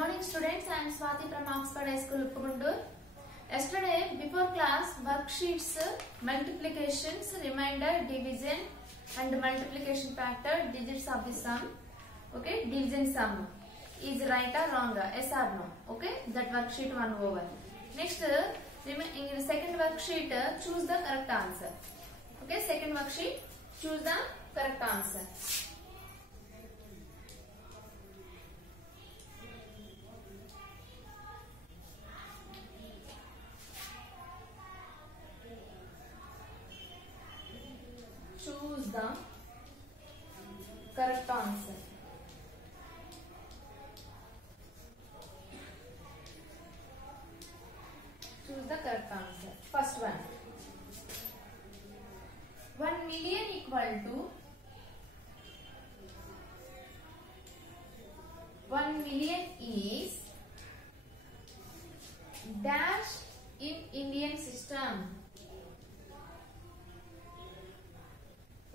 Morning students, I am Swati from Oxford High School, Uppagundur. Yesterday, before class, worksheets, multiplications, remainder, division and multiplication factor, digits of the sum, okay, division sum is right or wrong, yes or no, okay, that worksheet 1 over. Next, in the second worksheet, choose the correct answer, okay, second worksheet, choose the correct answer. Choose the correct answer. Choose the correct answer. First one. 1 million equal to 1 million is dash in Indian system.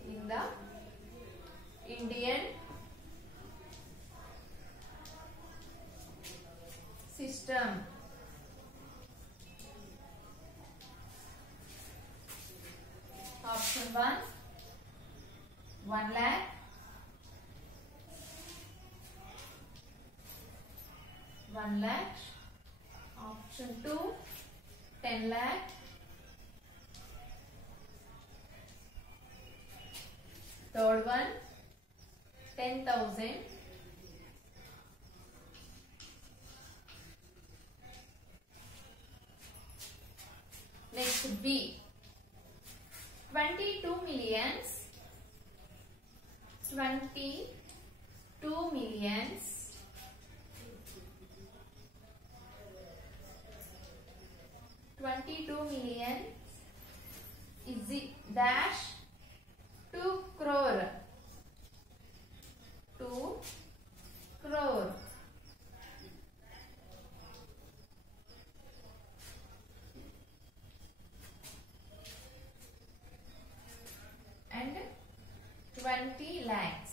In the Indian system. Option 1, 1 lakh. Option 2, 10 lakh. Third one, 10,000. Next B, 22 millions. 22 millions. 22 million is the dash 2 crore. 2 crore. And 20 lakhs.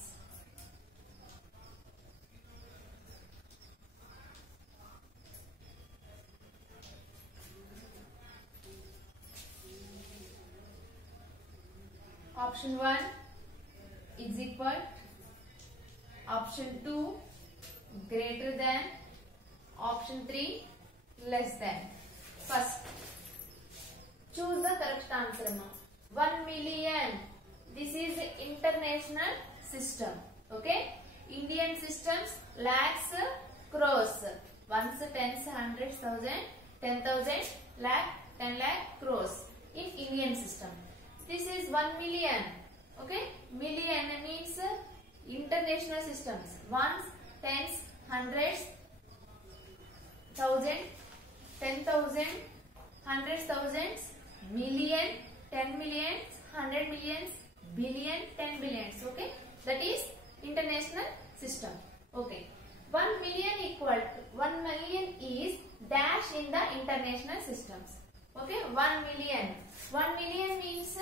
Option 1 is equal. Option 2 greater than. Option 3 less than. First, choose the correct answer now. 1 million. This is international system. Okay. Indian systems, lakhs, crores. Ones, tens, hundreds, thousand, 10,000, lakh, 10 lakh, crores. In Indian system. This is 1 million. Okay. Million means international systems. Ones, tens, hundreds, thousand, 10,000, hundreds, thousands, million, 10 millions, 100 millions, billion, 10 billions. Okay. That is international system. Okay. 1 million equal to 1 million is dash in the international systems. Okay. 1 million. 1 million means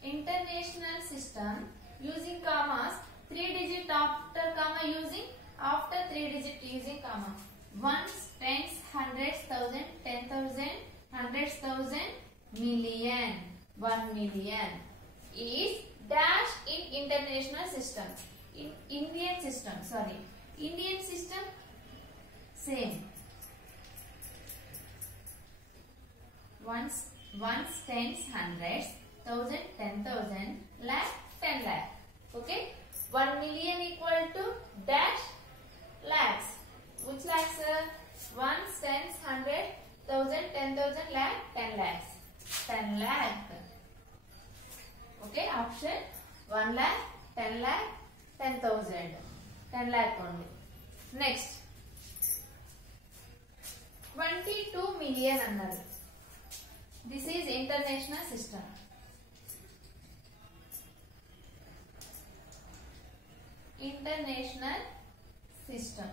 international system using commas, 3 digit after comma using, after 3 digit using comma. Ones, tens, hundreds, thousand, 10,000, hundreds, thousand, million. 1 million is dash in international system. In Indian system, Indian system same. Ones, tens, hundreds, thousand, 10,000, lakh, 10 lakh. Okay. 1 million equal to dash lakhs. Which lakhs? Ones, tens, hundred, thousand, 10,000, lakh, 10 lakhs. 10 lakh. Okay. Option 1 lakh, 10 lakh, 10,000. 10 lakh only. Next. 22 million another. This is international system. international system.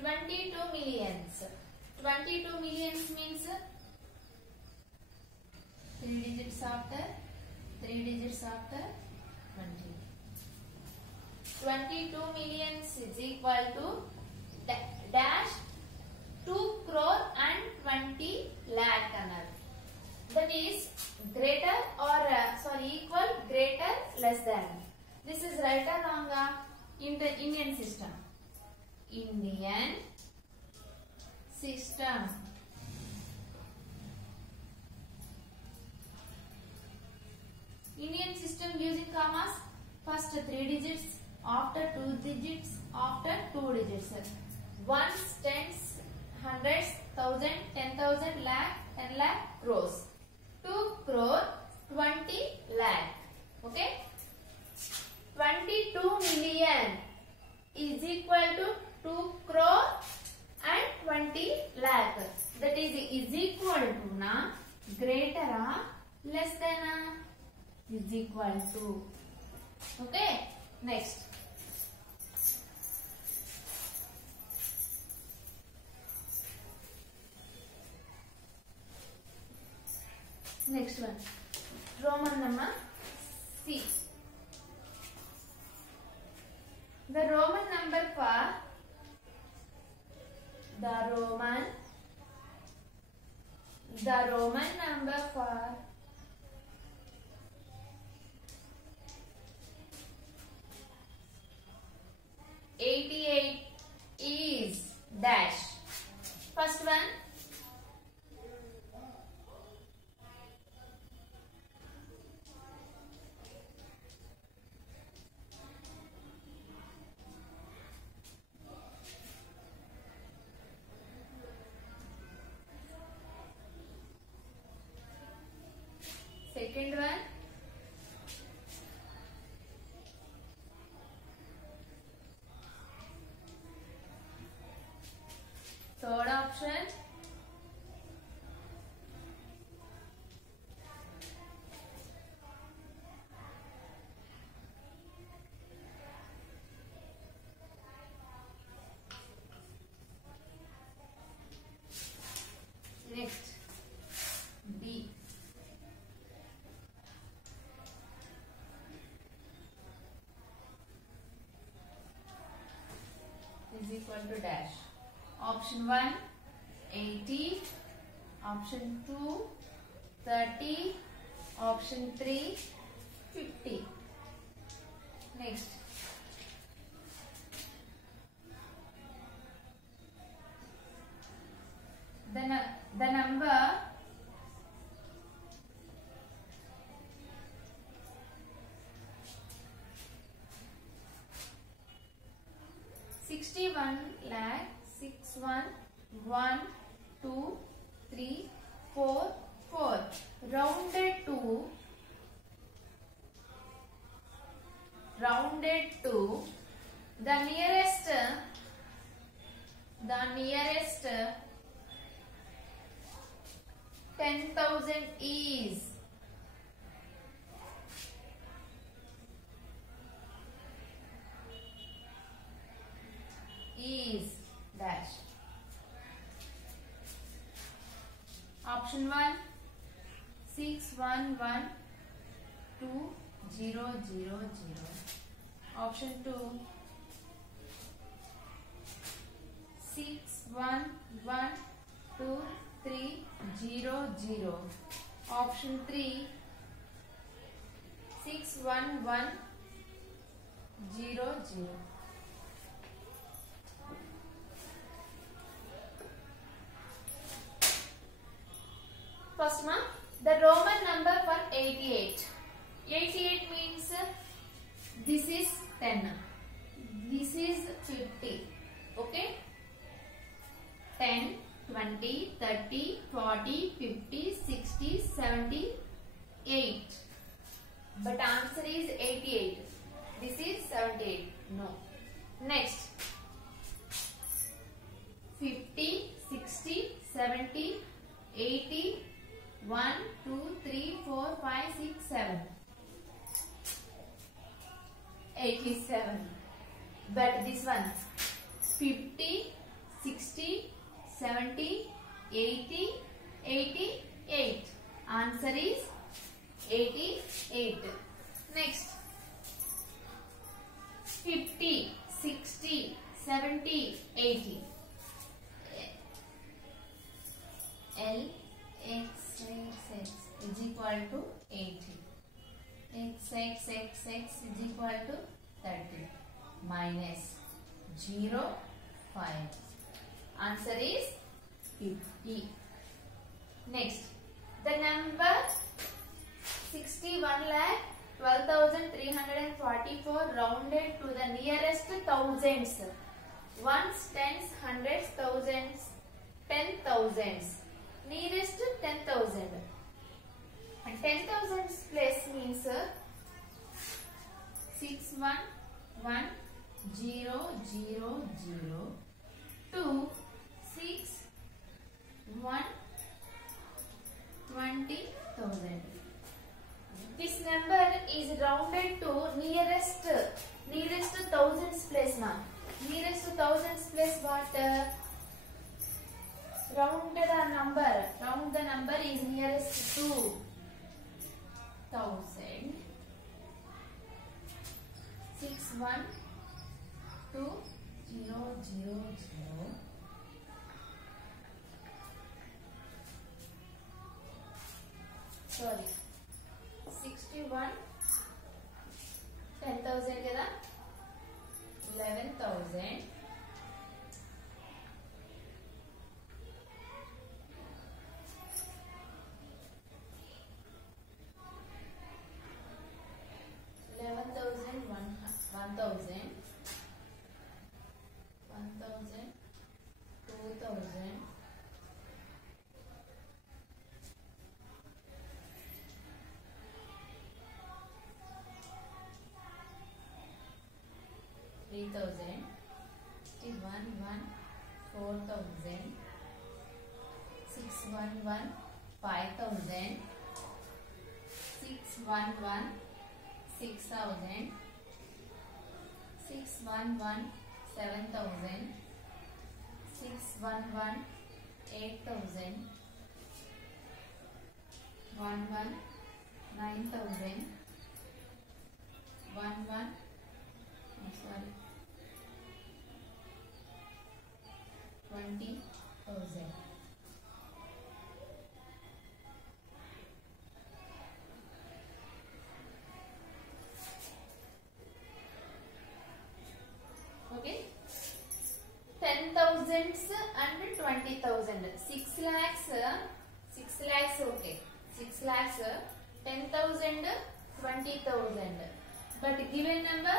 22 millions. 22 millions means 3 digits after 3 digits after 20. 22 millions is equal to dash 2 crore and 20 lakh another. That is greater or equal, greater, less than. This is right or wrong in the Indian system. Indian system. Indian system using commas. First 3 digits, after 2 digits, after 2 digits. Ones, tens, hundreds, thousand, 10,000, lakh, 10 lakh, crores. 2 crore, 20 lakh. Okay? 22 million is equal to 2 crore and 20 lakh. That is equal to na, greater less than is equal to. Okay? Next. Next one. Roman number C. The Roman number for the Roman number for 88 is dash. First one, second one, third option, next D. Is equal to dash. Option 1 80, option 2 30, option 3 50. Next. The number 61 lakh 611234 rounded to the nearest 10,000 is dash. Option 1 6112000. Option 2 6112300. Option 3 61100. First one, the Roman number for 88. 88 means this is 10. This is 50. Okay? 10, 20, 30, 40, 50, 60, 70, 8. But answer is 88. This is 78. No. Next. 50, 60, 70, 80, 1, 2, 3, 4, 5, 6, 7. 87. but this one 50, 60, 70, 80, 88. Answer is 88. Next 50, 60, 70, 80. L x x is equal to 80. X is equal to 30 minus 0, 5. Answer is 50. Next, the number 61,12,344 rounded to the nearest thousands. Ones, tens, hundreds, thousands, 10,000s. Nearest 10,000. And 10,000 place means 6, 1, 1, 0, 0, 0, 2, 6, 1, 20,000. This number is rounded to nearest thousands place now. Nearest thousands place what? Round the number is nearest to 1000. 6, 1, 2, 0, 0, 0. Sorry, 61, 10,000 kada, 11,000, 1,000, 2,000, 3,000, 4,000, 611, 5,000, 611, 6,000, 611, 7,000, 611, 8,000, 11, 9,000, 11, sorry, 20,000. Okay, 10,000s and 20,000. 6 lakhs, okay. 6 lakhs, 10,000, 20,000. But given number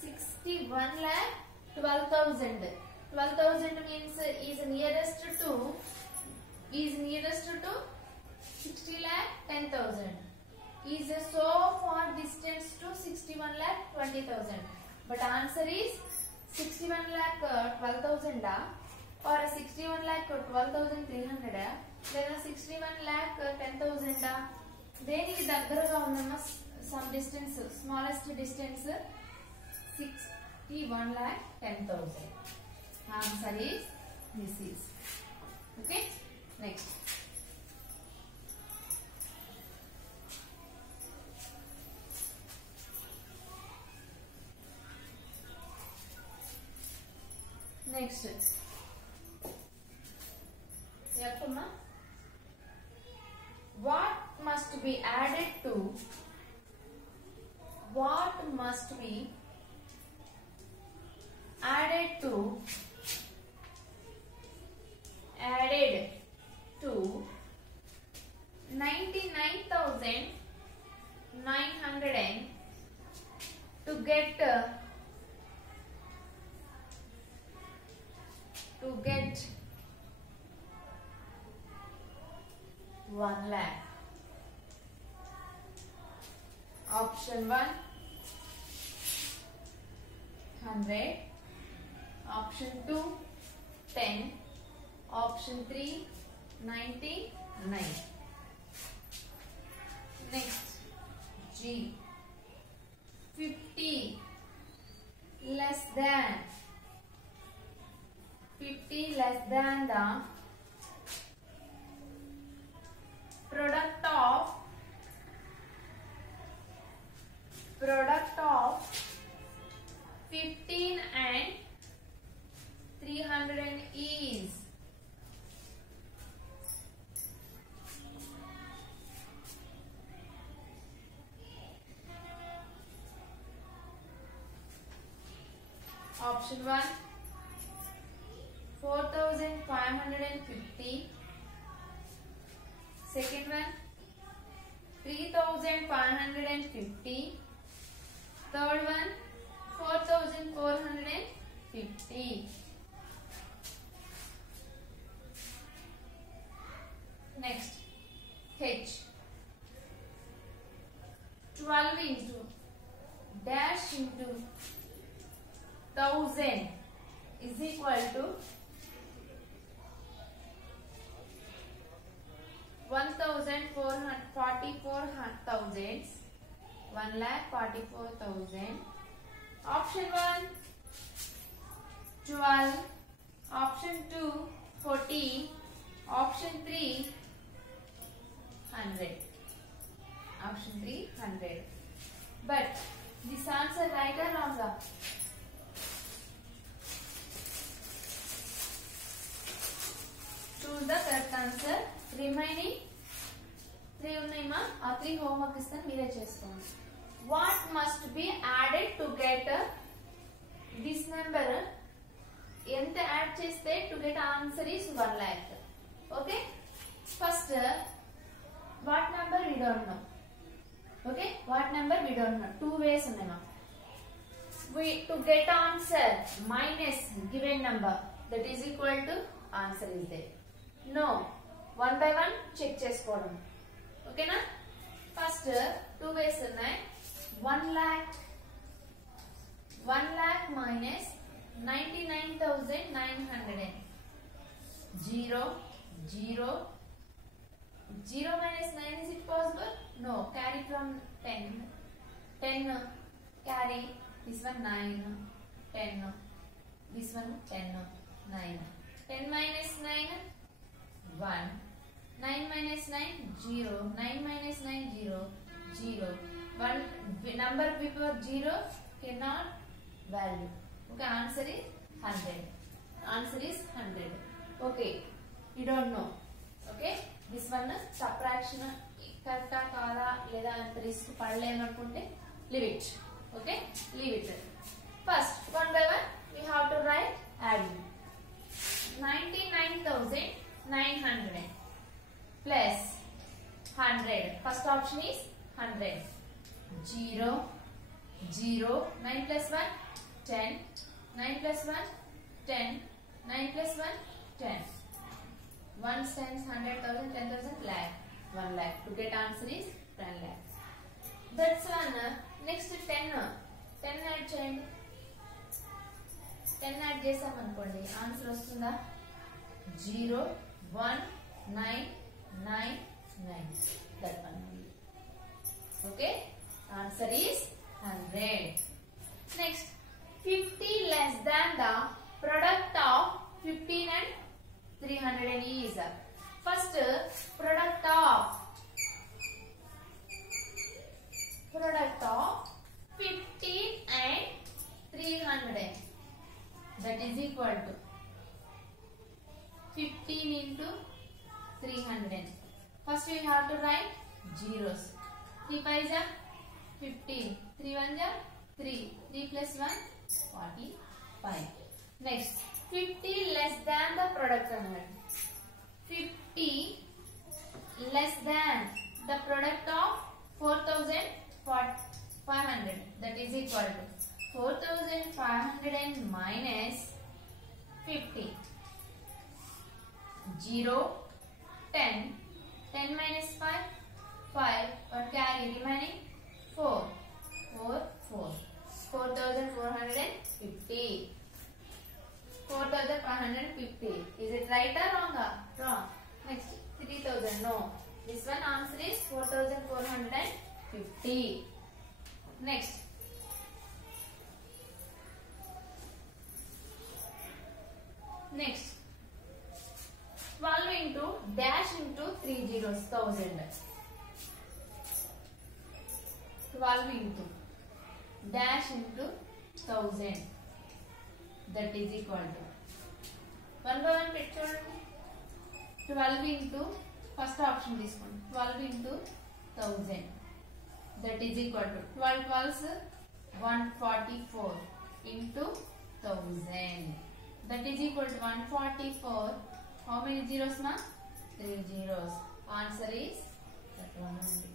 61 lakh 12,000. 12,000 means is nearest to 60 lakh 10,000. Is so far distance to 61 lakh 20,000. But answer is 61 lakh 12,000 or 61 lakh 12,300 then 61 lakh 10,000 దేనికి దగ్గరగా ఉందమ్మా some distance smallest distance 61 lakh 10,000. Answer is this is. Okay, next. Next, Yakuma, what must be added to added to 99,900 to get 1 lakh. Option 1 100, option 2 10, option 3 99. Next, G 50 less than 50 less than the product of 15 and 300 is option 1 4550, second one 3550, third one 4450. Next, H 12 into dash into 1000 is equal to 1,444,000, 1,44,000. Option 1 12, option 2 40, option 3 100. Option 3 100. But this answer right or wrong? Choose the correct answer. Remaining 3 ఉన్నాయమ్మా. ఆ 3 homework ఇస్తాను, మీరే చేసుకోండి. What must be added to get this number? ఎంత add చేస్తే to get answer is 1 lakh. Okay? First, what number we don't know. Okay? What number we don't know. 2 ways ఉన్నాయమ్మా. We to get answer minus given number, that is equal to answer is there. No. 1 by 1 check చేసుకోవడం. ఓకేనా? First 2 ways ఉన్నాయి. 1 lakh minus 99,900. 0 minus 9, is it possible? No. Carry from 10 carry. This one 9 10, this one 10 9. 10 minus 9 1, 9 minus 9 0, 9 minus 9 0 0. One number before 0 cannot value. Okay, answer is 100. Answer is 100. Okay, you don't know. Okay, this one subtraction correcta kada leda anta risk padalem anukunte leave it. Okay, leave it. First, 1 by 1 we have to write adding. 99,900 plus 100. First option is 100. 0 9 plus 1 10, 9 plus 1 10, 9 plus 1 10. 1 times 100,000, 10,000 lakh, 1 lakh. To get answer is 10 lakh. That's one. Next 10 add చేయండి. 10 add చేసాం అనుకోండి, answer వస్తుందా? 0 1 9 9 9. That one only. Okay, answer is 100. Next, 50 less than the product of 15 and 300 is. First, product of 15 and 300, that is equal to 15 into 300. First we have to write zeros. 3 5 are 15, 3 1 are 3, 3 plus 1 45. Next, 50 less than the product number. 50 less than the product of 4,500, that is equal to 4,500 minus 50. 0 10, 10 minus 5 5, or carry remaining 4 4 4, 4,450. 4,550. Is it right or wrong? Wrong. Next, 3,000. No. This one answer is 4,450. Next, Next, 12 into dash into 3 zeros, 1000. 12 into dash into 1000, that is equal to 1 by 1 పెట్టి చూడండి. 12 into first option తీసుకోండి. 12 into 1000, that is equal to 12 12s 144 into 1000, that is equal to 144. How many zeros ma? 3 zeros. Answer is that one only.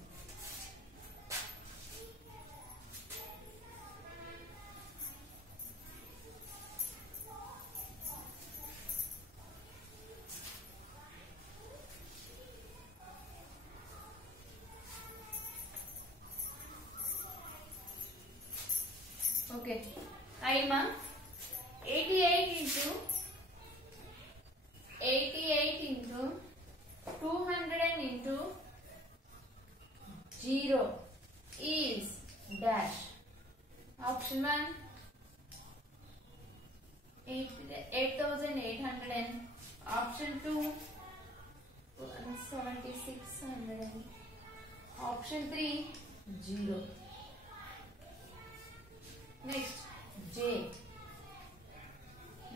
Okay, I am 88 into 200 into 0 is dash. Option 1 8800, option 2 17600, option 3 0. Next, J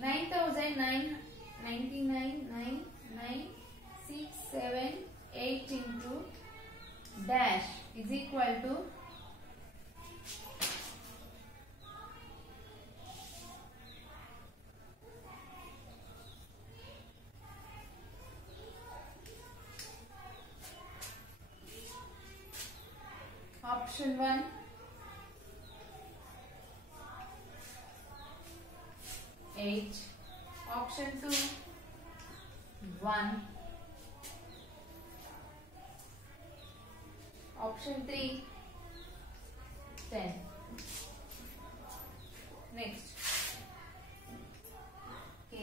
9,999,967,8 into dash is equal to option 1 8, option 2 1, option 3 10. Next, K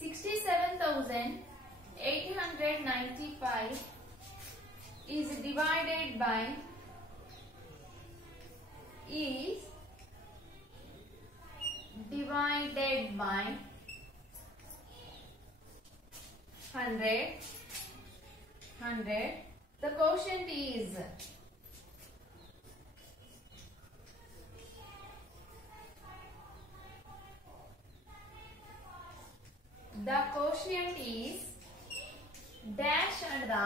67,895 is divided by 100. The quotient is dash and the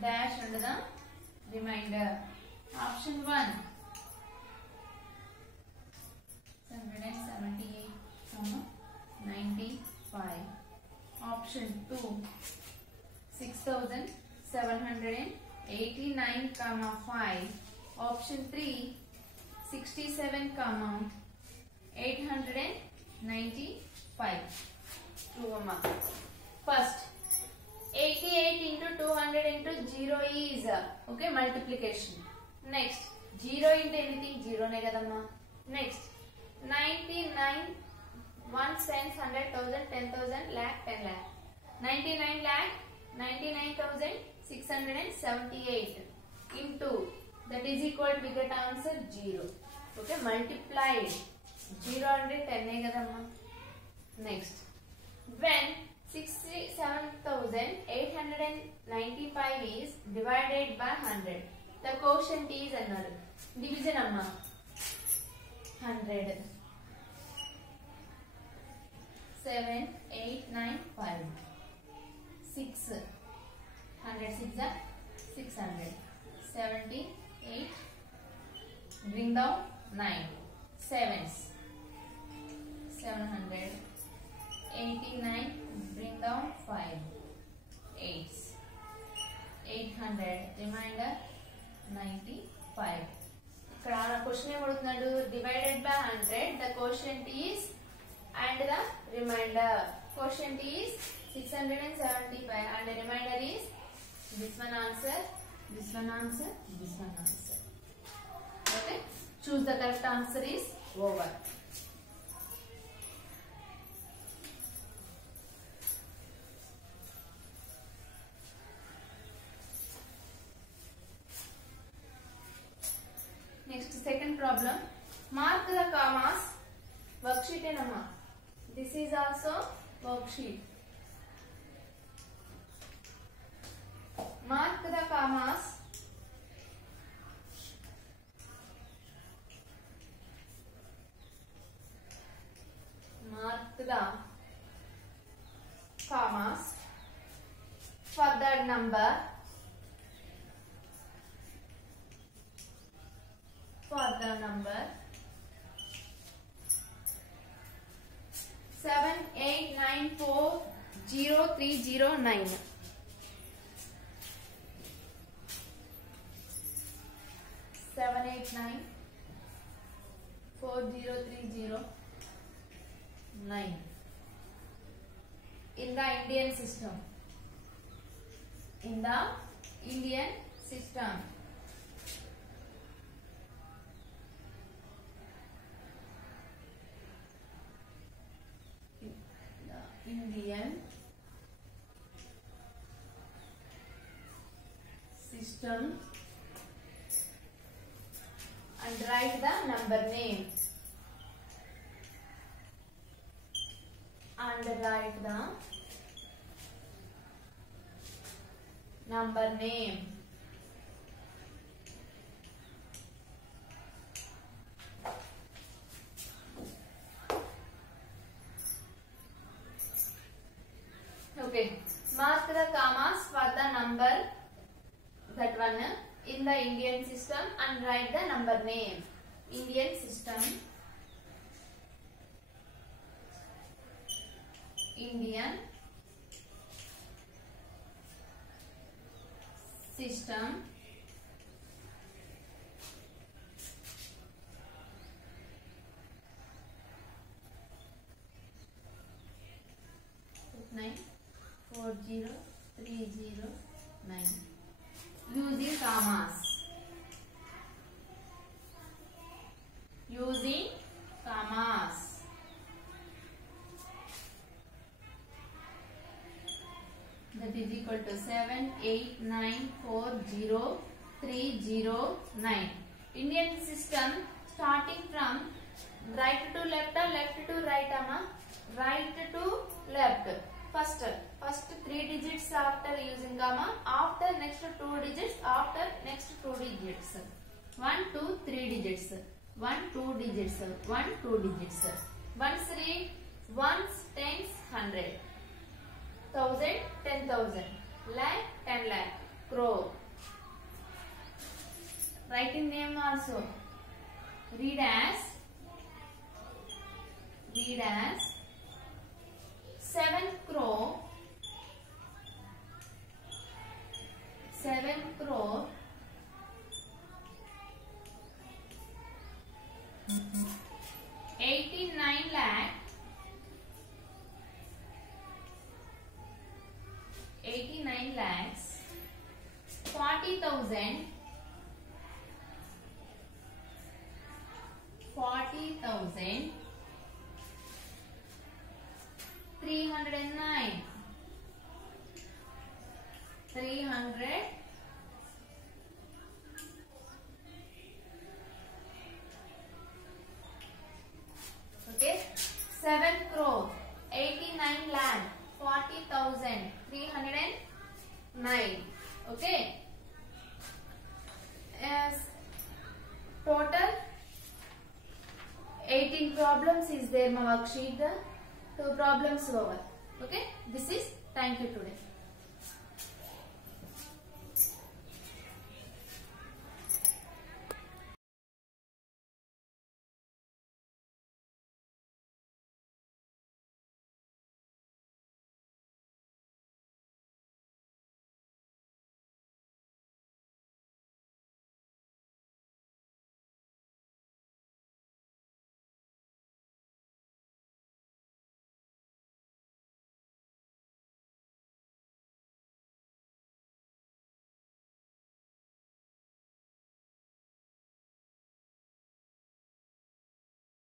dash and the remainder. Option 1 778,95. Option 2 6,789,5. Option 3 67,895. First, 88 into 200 into 0 is okay multiplication. Next, 0 into anything 0 ne kadamma. Next, 99 1 cents 100,000 10,000 lakh 10 lakh. 99 lakh 99,678 into, that is equal to, we get answer 0. Okay, multiplied 0 and 10 ne kadamma. Next, when 67,895 is divided by 100, the quotient is another division amma 100. 7 8 9 5 6 100 6 600 78, bring down 9 sevens 700 89, bring down 5 8s 800, remainder 95. ఇక్కడ question ఏమడుగుతున్నాడు, divided by 100, the quotient is and the remainder. Quotient is 675 and the remainder is this one answer, this one answer, this one answer. Okay, choose the correct answer is over. problem. Mark the commas. Worksheet enamma. This is also worksheet. Mark the commas. Mark the commas for the number. For the number 78940309. 789403009 in the Indian system. In the Indian system. Indian system, and write the number name. And write the number name. Okay, mark the commas for the number, that one, in the Indian system, and write the number name. Indian system, Indian system, nine 40309. Using commas. Using commas. That is equal to 789403009. Indian system starting from right to left or left to right, amma? Right to left. First 3 digits after using comma, after next 2 digits, after next 2 digits. 1, 2, 3 digits. 1, 2 digits. 1, 2 digits. Once read, ones, tens, 100. 1000, 10,000. Lakh, 10 lakh. Crore. Writing name also. Read as 7 crore 89 lakh 89 lakhs 40,000 309 300 okay 7 crore 89 lakh 40,309 okay. As total 18 problems is there my worksheet. 2 problems over. Okay, this is, thank you today.